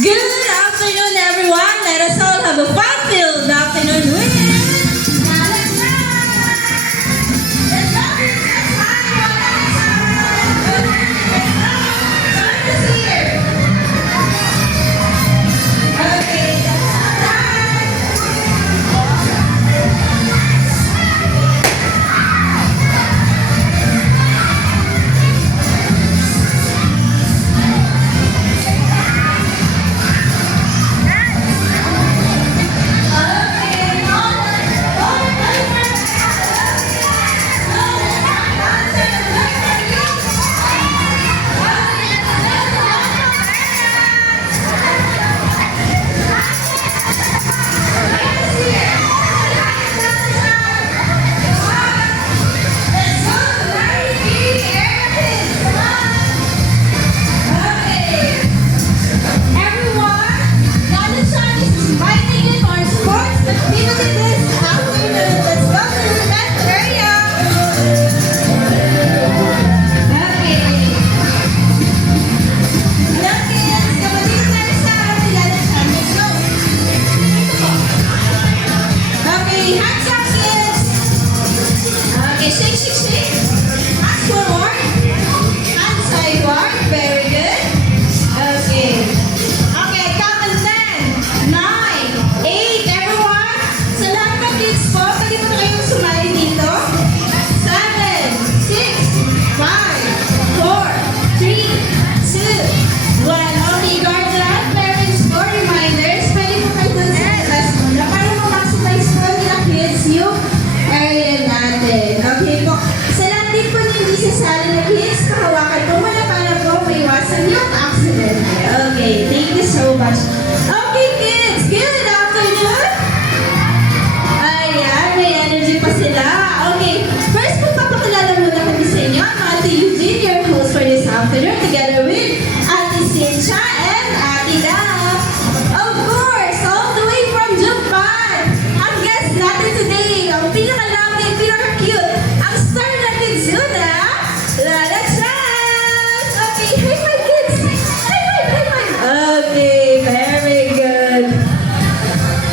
Good afternoon, everyone. Let us all have a fun-filled afternoon with okay, kids, good afternoon. Ayan, may energy pa sila. Okay, first magpapakilala muna kami sa inyo ang Ate Eugene, your host for this afternoon, together with Ate Cynthia and Ate Love. Of course, all the way from Japan, ang guest natin today, ang pinaka-lovely, pinaka-cute, ang star natin Zuna, Lala Chan. Okay, high five, kids. High five, high five. Okay, very good.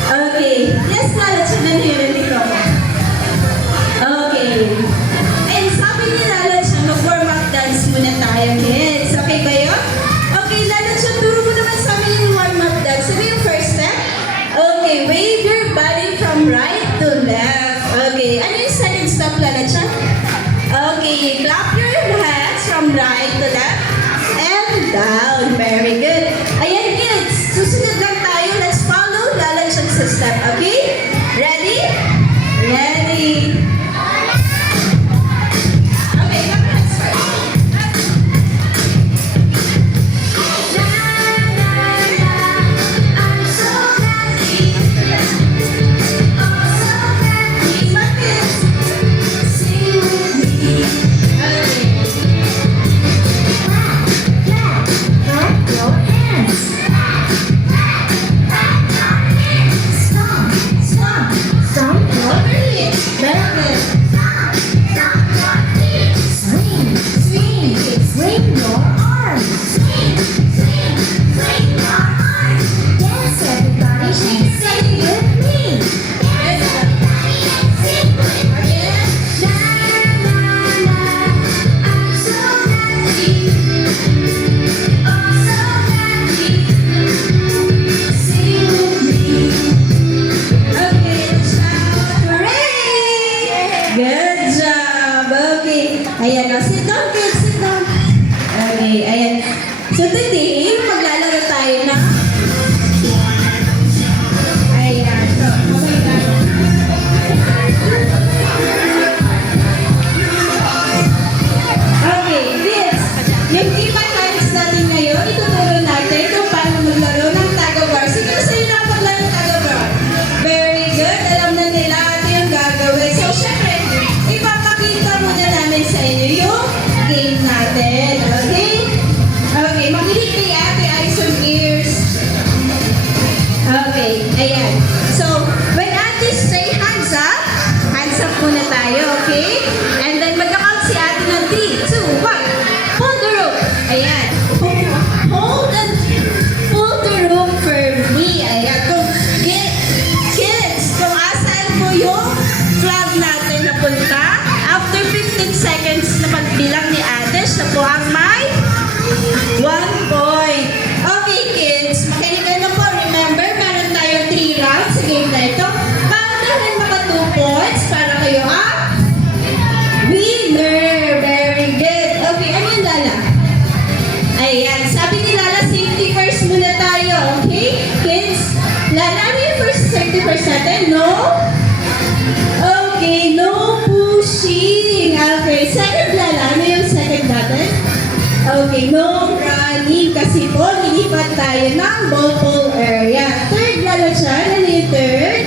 Okay, yes, Lala Chan, nandito ako. Okay. And sabi ni Lala Chan, mag-warm up dance muna tayo, kids. Okay ba yun? Okay, Lala Chan, ate? No? Okay, no pushing. Okay, second lala. Ano yung second button? Okay, no running. Kasi po, nilipat tayo ng ball area. Third lala siya. Ano yung third?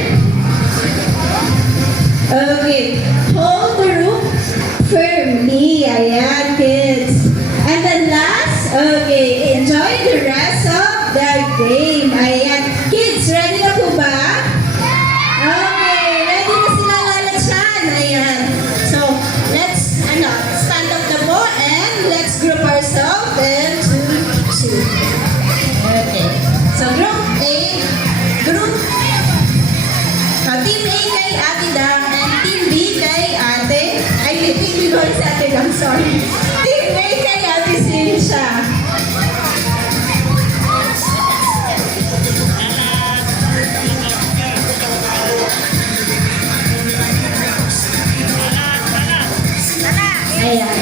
Okay, hold the rope firmly. Ayan, kids. And then last, okay, enjoy the rest of the game. Ayan. Kids, ready na po ba? Okay, ready na sila lalasyan. Ayan. So, let's, stand up na po and let's group ourselves into two. Okay. So, group A, Team A kay Ate Dang and Team B kay Ate, Team B ko si Ate Dang, sorry. Team A kay Ate Cynthia. Ayan.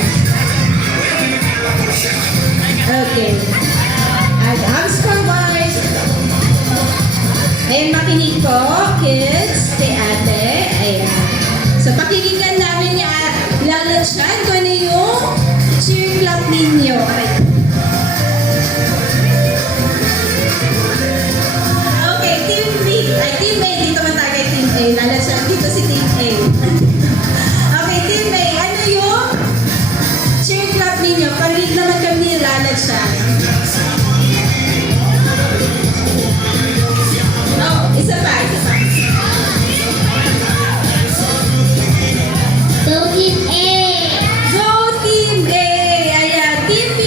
Okay. At ang score-wise, ayan, makinig ko, kids, kay ate. Ayan. So, pakikinggan namin yung lalansyan kung ano yung cheer clap ninyo. Okay, Team B. Team A. Dito man tayo kay Team A. Lalansyan. Dito si Team A. Okay, Team A. Ano yung cheer clap ninyo? Parinig naman kami lalansyan. Isa pa. Go Team A! Go Team A! Ayan, Team B,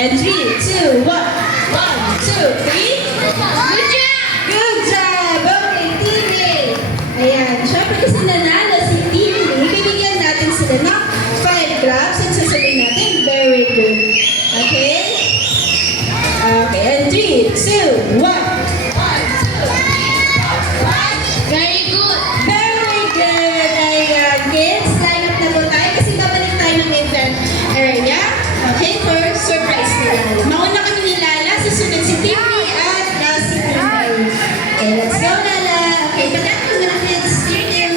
And 3, 2, 1. 1, 2, 3. Good job! Good job! Okay, Team A. Ayan, syempre kasi nanalo si Team A. Bibigyan natin sila ng 5 grabs at sasabihin natin, very good. Okay? Okay, and 3, 2, 1. Very good! Very good! Ayan, kids, line up na po tayo kasi babalik tayo ng event area. Okay, for surprise nila. Mauna kami ni Lala, susunod si Team B at si Team A. Okay, let's go Lala. Okay, pagkat ko na kids. Thank you.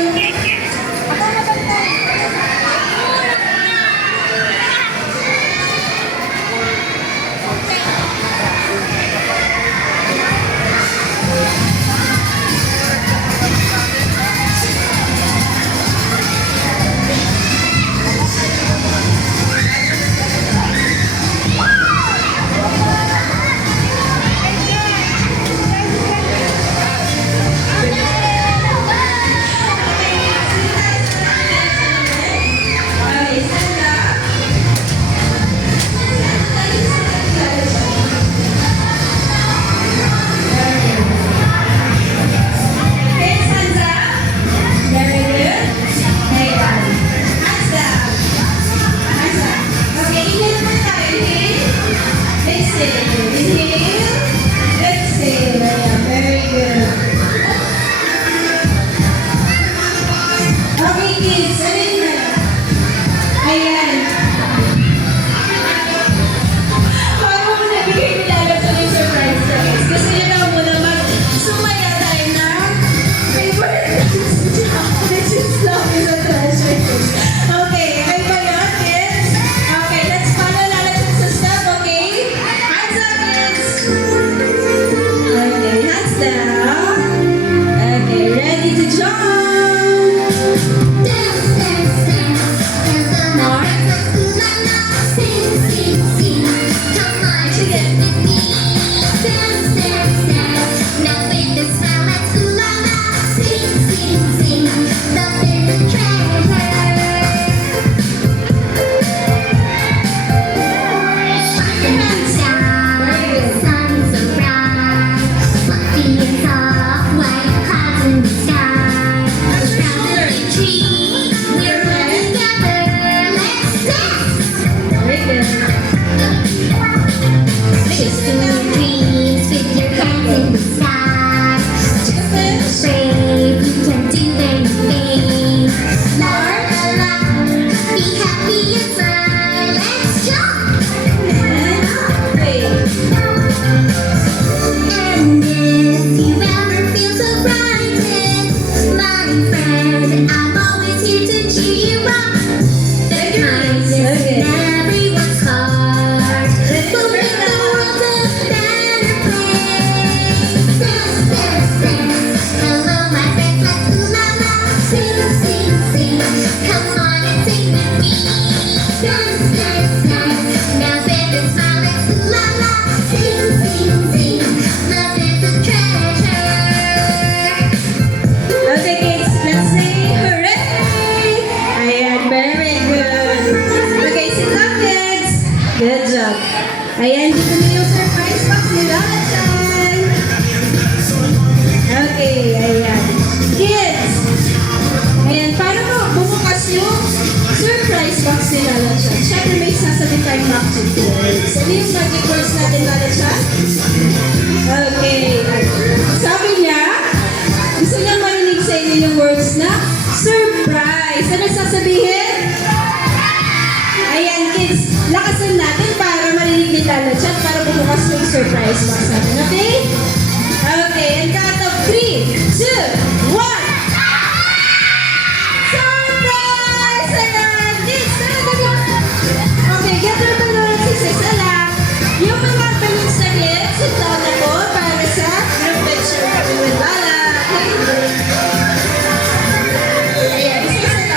Okay, stand up. Okay, hands up. Very good. Ayan. Hands up. Hands up. Okay, inhale naman tayo. Inhale. Exhale. Inhale. Exhale. Ayan, very good. Okay, kids. Alin na? Ayan. Paano mo nabigay nilalagyan yung surprise guys? Gusto niyo daw muna sumaya tayo na favorite which is love is a treasure. Okay, okay ba yun, kids? Okay, let's follow lalagyan sa step, okay? Hands up, kids! Okay, hands down. Okay, ready to jump! Dance, dance, dance. And the more la la. Sing, sing, sing. Come on, dance with me. Dance, dance, dance. Now with a smile, let's go la la. Sing, sing, sing. Love is a treasure. In the sky, sun so bright. Fluffy and soft, white clouds in the sky. Around the tree, we're all together. Let's dance. Very good. Chase your dreams with your hands in the sky. Just brave, you can do anything. La la la, be happy and smile. Let's jump. And wait. And if you ever feel so frightened, my friend, I'm always here to cheer you up. The kindness in everyone's heart will make the world a better place. Dance, dance, dance. Hello, my friends, let's do la la. Sing, sing, sing. Come on and sing with me. Dance, dance, dance. Now with a smile, let's do la la. Sing, sing, sing. Love is a treasure. Okay, kids, let's say hooray! Ayan, very good. Okay, sit up, kids. Good job. Ayan, dito na yung surprise box ni Lola Chan. Okay, ayan. Kids, ayan, paano mo bumukas yung surprise box ni Lola Chan? Siyempre may sasabihin tayong magic words. Ano yung magic words natin, Lola Chan? Okay. Sabi niya, gusto niya marinig sa inyo yung words na surprise. Ano sasabihin? Ayan, kids, lakasan natin para marinig ni Lala Chat para bumukas yung surprise box natin. Okay? Okay, and count of 3, 2, 1. Surprise! Ayan, kids, dali. Okay, get your balloons. Isa lang. Yung mga balloons na kids, ito na po para sa group picture kami with Lala. Okay? Ayan, isa lang.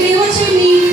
Okay, what's your name?